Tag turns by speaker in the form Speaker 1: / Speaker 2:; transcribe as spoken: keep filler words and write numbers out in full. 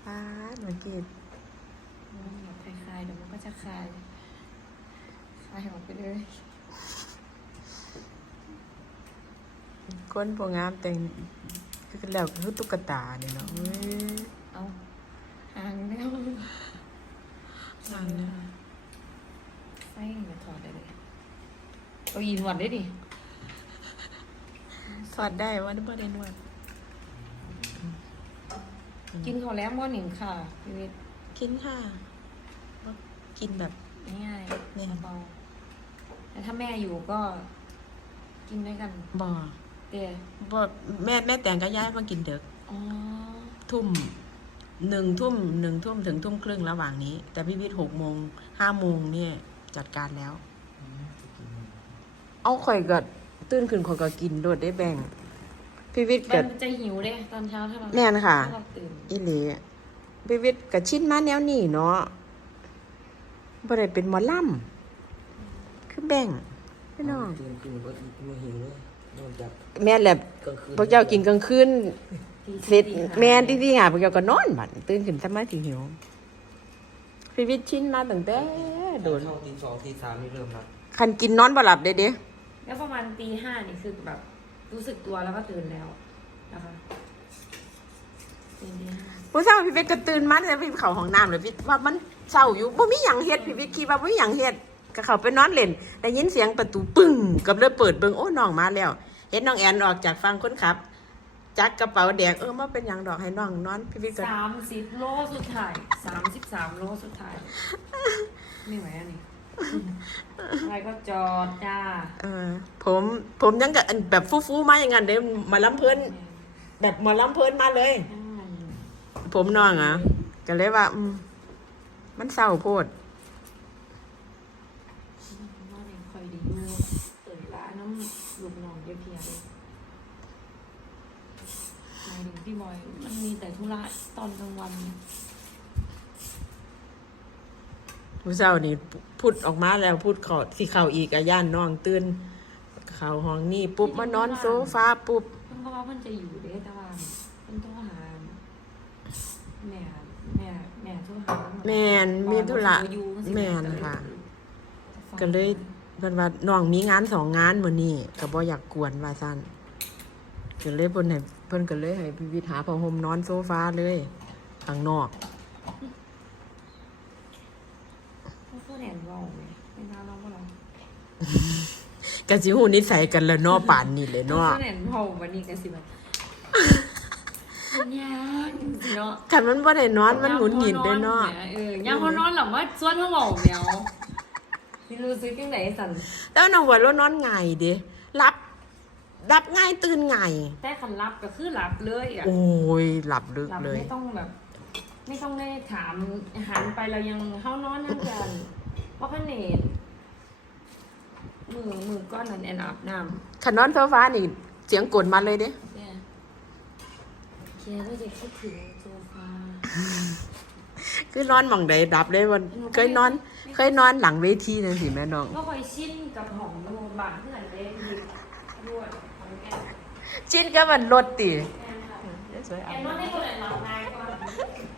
Speaker 1: ป้าหนูกิน
Speaker 2: แบบคลายๆเดี๋ยวมันก็จะคลายคลายออกไปเลย
Speaker 1: ก้นพวกงามแต่งคือแล้วคือตุ๊กตาเนี่ยเนาะ
Speaker 2: เอาหางแล้วหางแล้วไส้มาถอดได้เลยเอาอีนวดได้ดิ
Speaker 1: ถอดได้ว่าไม่ได้นวด
Speaker 2: กินข้าวแล้วม้อหนึ่งค่ะพี่วิทย์
Speaker 1: กินค่ะกินแบบ
Speaker 2: ง่ายๆเบาๆแต่ถ้าแม่อยู่ก็ กินด้วยกัน
Speaker 1: บ่
Speaker 2: เดี๋ยว
Speaker 1: บ่แม่แม่แต่งก็ย้ายมากินเด็กทุ่มหนึ่งทุ่มหนึ่งทุ่มถึงทุ่มครึ่งระหว่างนี้ แต่พี่วิทย์หกโมงห้าโมงเนี่ยจัดการแล้วเอาข่อยก็ตื่นขึ้นข่อยก็กินโดดได้แบ่งพี่วิทย์ก็
Speaker 2: จะหิวเลยตอนเช้าถ้าเรา
Speaker 1: แม่นค่ะ
Speaker 2: ตื่น
Speaker 1: อีหลีพี่วิทย์ก็ชินมาแนวนี้เนาะบ่ได้เป็นหมอลำคือแบ่งพี่น้องแม่แหละพวกเจ้ากินกลางคืนเสร็จแม่ที่ที่หาพวกเจ้าก็นอนบัดตื่นขึ้นทำไมถึงหิวพี่วิทย์ชินมาตั้งแต่โดน
Speaker 3: ตีสองตีสามนี่เริ่มละ
Speaker 1: คันกินนอนบ่หลับเด้เด้
Speaker 2: แล้วประมาณตีห้านี่คือแบบรู้สึกตัวแล้วก็ตื่นแล้วนะคะตื่นตีห้า
Speaker 1: ผู้เฒ่าพี่วิทย์ก็ตื่นมาแต่พี่เข้าห้องน้ำเลยพี่ว่ามันเศร้าอยู่บ่มีหยังเฮ็ดพี่วิทย์คิดว่าบ่มีหยังเฮ็ดก็เข้าไปนอนเล่นได้ยินเสียงประตูปึ้งกับเลยเปิดเบิ่งโอ้น้องมาแล้วเห็นน้องแอนออกจากฝั่งคนขับจักกระเป๋าแดงเออมาเป็นหยังดอกให้น้องนอนพี่วิทย์ก็
Speaker 2: สามสิบโลสุดท้ายสามสิบสามโลสุดท้ายไม่ไหวอันนี้อะไรก็จอดจ้า
Speaker 1: เออผมผมยังกับแบบฟู่ๆมาอย่างงั้นเด้มาล้ำเพิ่นแบบหมอล้ำเพิ่นมาเลยผมน้องอ่ะก็เลยว่าอืมมันเศร้าโพด
Speaker 2: คอยดีดูตื่นละน้ำลูกน้องเพียเพียเลยหมายถึงพี่บอยมันมีแต่ธุระตอนกลางวัน
Speaker 1: ผู้เศร้านี่พูดออกมาแล้วพูดเขาที่เขาอีกอาย่านน้องตื่นเขาห้องนี่ปุ๊บมานอนโซฟาปุ๊บ
Speaker 2: เพิ่นก็ว่าเพิ่นจะอยู่เด้แต่ว่าเพิ่นโทรหาแม่แม่แม่โทรหา
Speaker 1: แม่นมีธุระแม่นค่ะก็เลยเพิ่นว่าน้องมีงานสองงานมื้อนี้ก็บ่อยากกวนว่าซั่นก็เลยเพิ่นให้เพิ่นก็เลยให้พี่วิทย์หาผ้าห่มนอนโซฟาเลยข้างนอก
Speaker 2: เขาแหนเว้าแม่ไม่น่าร้องบ่ล่ะ
Speaker 1: ก็สิฮู้นิสัยกันแล้วเนาะป่านนี้เลยเนาะ
Speaker 2: เขาแหนเว้าวันนี้ก็สิแบบยากเนาะ
Speaker 1: คันมันบ่ได้นอนมันหงุดหงิดเด้เนาะ
Speaker 2: เออยามเฮานอนหลับว่าส่วนเฮาเว้าแมวสิรู้สึกจังได๋สั่น
Speaker 1: แต่น้องว่าเรานอนง่ายเด้รับรับง่ายตื่นง่าย
Speaker 2: แต่คันรับก็คือรับเลยอ่ะ
Speaker 1: โอ้ยหลับลึกเลย
Speaker 2: ไม่ต้องแบบไม่ต้องได้ถามหันไปเรายังเฮานอนนั่นกันว่าคันเนตมือมือก้อนนั้นแอนอาบน้
Speaker 1: ำคันนอนโซฟานี่เสียงกดมาเลยเด้
Speaker 2: เนี่ยแกก็จะคิดถึงโซฟา
Speaker 1: คือนอนหม่องใดดับเลยวันเคยนอนเคยนอนหลังเวทีนั่นสิแม่น้อง
Speaker 2: ก็คอยชินกับห้องโรงพยาบาลเพื่อนเลยด้วยของแก
Speaker 1: ชินกับมันรถติ
Speaker 2: แอนนอนให้คนอื่นหลับในก่อน